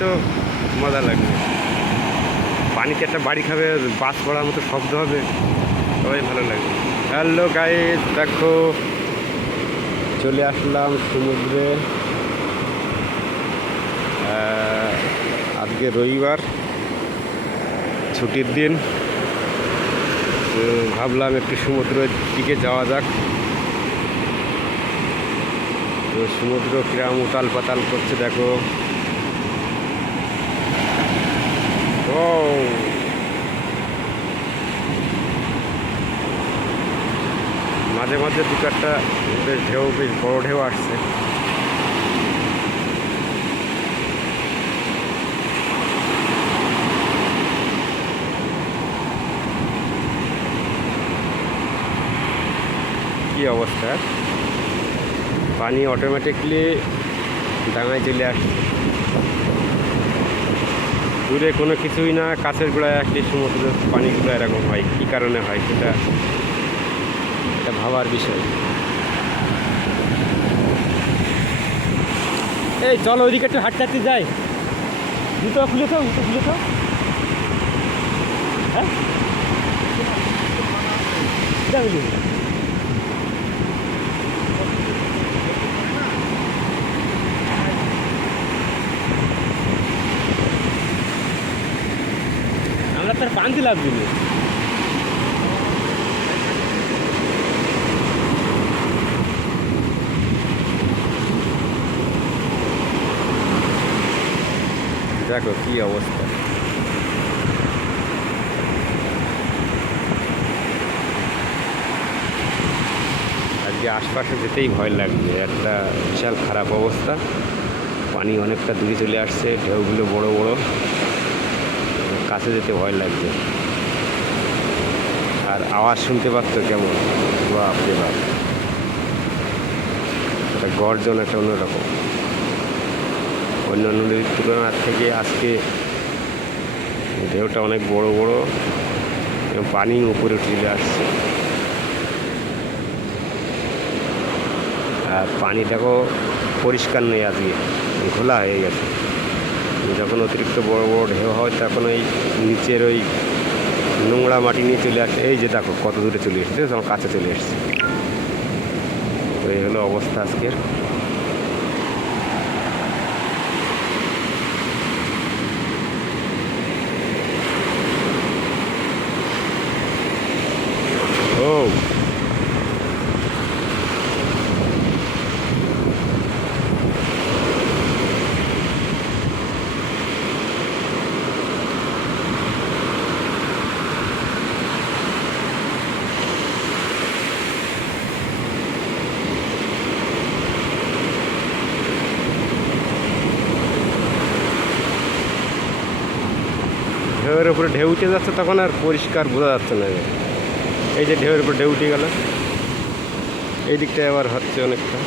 তো মজা লাগবে। পানিতে একটা বাড়ি খাবে, বাস পড়ার মতো শব্দ হবে, সবাই ভালো লাগবে। হ্যালো গাইস, দেখো চলে আসলাম সমুদ্রে। আজকে রবিবার, ছুটির দিন। ভাবলাম একটু সমুদ্রের দিকে যাওয়া যাক। তো সমুদ্র কিরম উতাল পাতাল করছে দেখো। ও মাঝে মাঝে দু চারটা বেশ ঢেউ, বেশ বড় ঢেউ আসছে। কি অবস্থা, পানি অটোমেটিকলি ডাঙায় চলে আসছে। দূরে কোনো কিছুই না, কাছের গোড়ায় আসলে সমুদ্রের পানিগুলো এরকম হয়। কী কারণে হয় সেটা ভাবার বিষয়। এই চলো ওইদিকে একটু হাঁটতে হাঁটতে যাই। জুতো খুলে খাও, জুতো খুলে খাও। হ্যাঁ যাবি? আমরা তার পান্তি লাভ দিবি। দেখো কি অবস্থা। আজকে আশপাশে যেতেই ভয় লাগবে, একটা বিশাল খারাপ অবস্থা। পানি অনেকটা দূরে চলে আসছে, ঢেউগুলো বড় বড়, কাছে যেতে ভয় লাগছে। আর আওয়াজ শুনতে পাচ্ছ কেমন, বাপরে বাপ, একটা গর্জন একটা অন্যরকম। অন্যান্য নদীর তুলনার থেকে আজকে ঢেউটা অনেক বড় বড় এবং পানি উপরে চলে আসছে। আর পানি দেখো পরিষ্কার নেই, আজকে ঘোলা হয়ে গেছে। যখন অতিরিক্ত বড় বড় ঢেউ হয় তখন ওই নিচের ওই নোংরা মাটি নিয়ে চলে আসে। এই যে দেখো কত দূরে চলে এসছে, তখন কাছে চলে এসছে। তো এই হলো অবস্থা আজকের। ও ঢেউয়ের উপরে ঢেউ উঠে যাচ্ছে, তখন আর পরিষ্কার বোঝা যাচ্ছে না। এই যে ঢেউয়ের উপরে ঢেউ উঠে গেল, এই দিকটা আবার হচ্ছে অনেকটা।